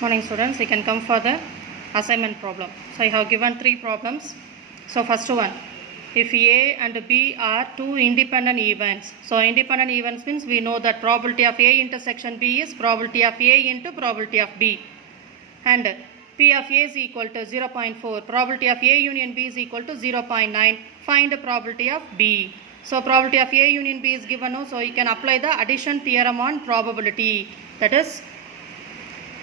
Morning students, you can come for the assignment problem. So I have given 3 problems. So first one, if A and B are 2 independent events. So independent events means we know that probability of A intersection B is probability of A into probability of B. And P of A is equal to 0.4. Probability of A union B is equal to 0.9. Find the probability of B. So probability of A union B is given now. So you can apply the addition theorem on probability. That is,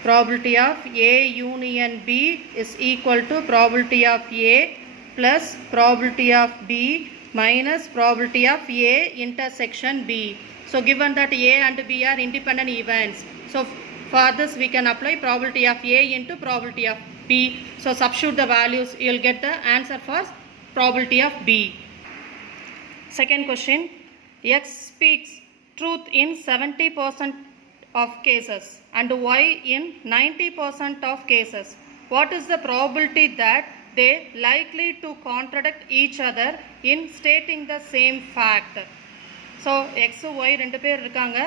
probability of A union B is equal to probability of A plus probability of B minus probability of A intersection B. So given that A and B are independent events, so for this we can apply probability of A into probability of B. So substitute the values, you will get the answer for probability of B. Second question, X speaks truth in 70% of cases and Y in 90% of cases. What is the probability that they likely to contradict each other in stating the same fact? So X Y ரெண்டு பேர் இருக்காங்க.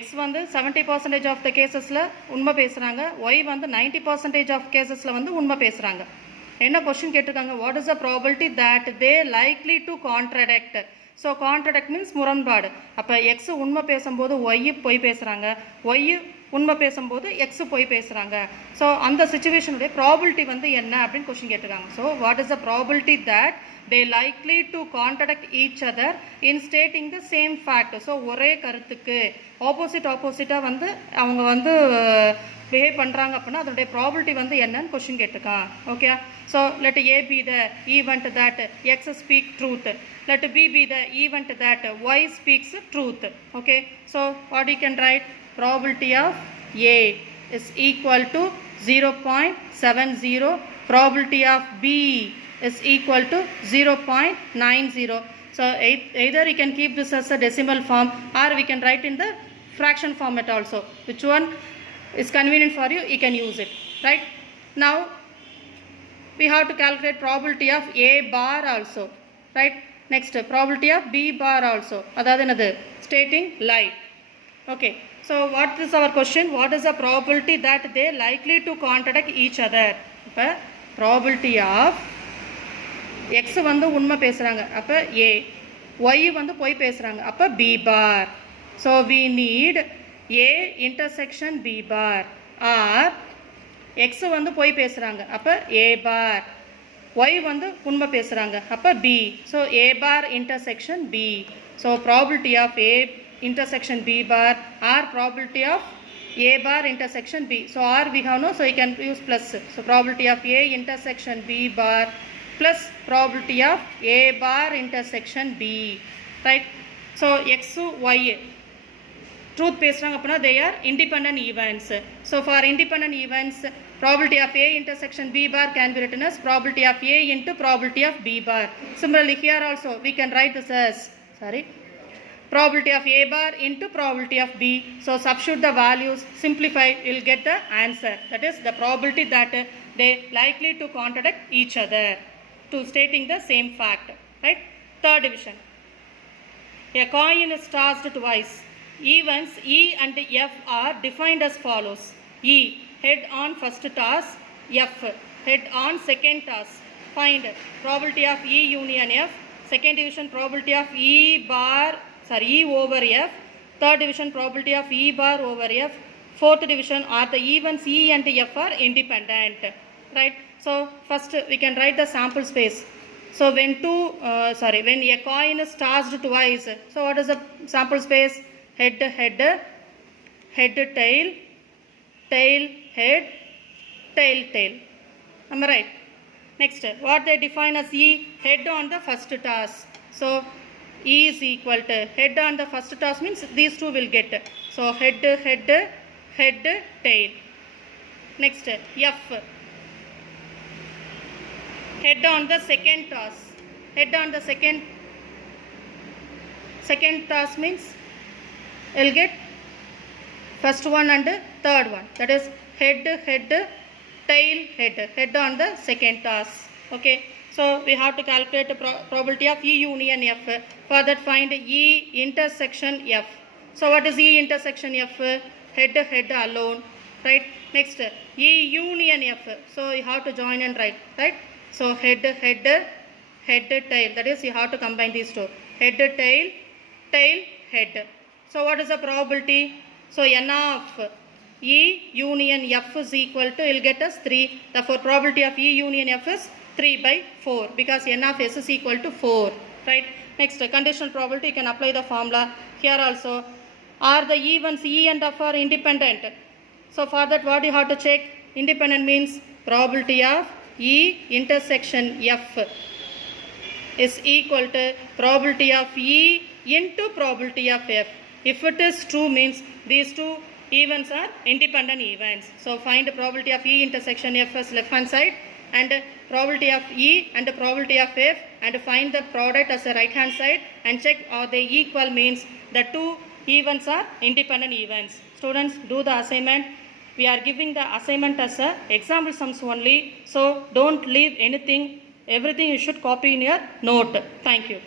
X வந்து 70% of the casesல உண்மை பேசுறாங்க, Y வந்து 90% of casesல வந்து உண்மை பேசுறாங்க. என்ன கொஸ்டின் கேட்டிருக்காங்க? What is the probability that they likely to contradict? So contradict means முரண்பாடு. அப்போ எக்ஸ் உண்மை பேசும்போது ஒய் பொய் பேசுகிறாங்க, ஒய் உண்மை பேசும்போது எக்ஸ் பொய் பேசுகிறாங்க. ஸோ அந்த சுச்சுவேஷனுடைய ப்ராபிலிட்டி வந்து என்ன அப்படின்னு கொஸ்டின் கேட்டிருக்காங்க. So what is the probability that they likely to contradict each other in stating the same fact. So ஒரே கருத்துக்கு ஆப்போசிட்டாக வந்து அவங்க வந்து பிஹேவ் பண்ணுறாங்க அப்படின்னா அதனுடைய ப்ராபிலிட்டி வந்து என்னன்னு கொஸ்டின் கேட்டிருக்கான். Okay, so let A be the event that X speak truth, let B be the event that Y speaks truth. Okay, so what you can write? Probability of A is equal to 0.70. Probability of B is equal to 0.90. So either you can keep this as a decimal form or we can write in the fraction format also. Which one is convenient for you, you can use it. Right, now we have to calculate probability of A bar also. Right, next probability of B bar also, அதாவது என்னது? Stating lie. Okay, so what is our question? What is the probability that they likely to contradict each other? இப்போ probability of X வந்து உண்மை பேசுகிறாங்க, அப்போ A, Y வந்து பொய் பேசுகிறாங்க, அப்போ B bar. So we need A intersection B bar, or X வந்து பொய் பேசுகிறாங்க, அப்போ A bar, Y வந்து உண்மை பேசுகிறாங்க, அப்போ B. So A bar intersection B. So probability of A intersection B bar or probability of A bar intersection B. So R we have no, so you can use plus. So probability of A intersection B bar plus probability of A bar intersection B. Right? So X, Y truth பேசுகிறாங்க அப்படின்னா they are independent events. So for independent events, probability of A intersection B bar can be written as probability of A into probability of B bar. Similarly here also we can write this as, probability of A bar into probability of B. So substitute the values, simplify, you will get the answer. That is the probability that they likely to contradict each other to stating the same fact. Right? Third division. A coin is tossed twice. Events E and F are defined as follows. E, head on first toss. F, head on second toss. Find probability of E union F. Second division, probability of E over F. Third division, probability of E bar over F. Fourth division, are the events E and F are independent. Right? So first we can write the sample space. So when when a coin is tossed twice, so what is the sample space? Head, head, head, tail, tail, head, tail, tail. Am I right? Next, what they define as E? Head on the first toss. So E is equal to head on the first toss means these two will get. So head, head, head, tail. Next, F. Head on the second toss. Head on the second toss means you will get first one and third one. That is head, head, tail, head. Head on the second toss. Okay, so we have to calculate the probability of E union F. For that find E intersection F. So what is E intersection F? Head, head alone. right? Next, E union F. So you have to join and write, right? So head, tail. That is, you have to combine these two. Head, tail, head. So what is the probability? So N of E union F is equal to, you'll get us 3. Therefore, probability of E union F is 3 by 4 because N of S is equal to 4, right? Next, conditional probability, you can apply the formula here also. Are the events E and F are independent? So for that, what you have to check? Independent means probability of E intersection F is equal to probability of E into probability of F. If it is true, means these two events are independent events. So find the probability of E intersection F as left hand side and probability of E and the probability of F, and find the product as the right hand side and check are they equal, means the two events are independent events. Students, do the assignment. We are giving the assignment as a example sums only. So don't leave anything. Everything you should copy in your note. Thank you.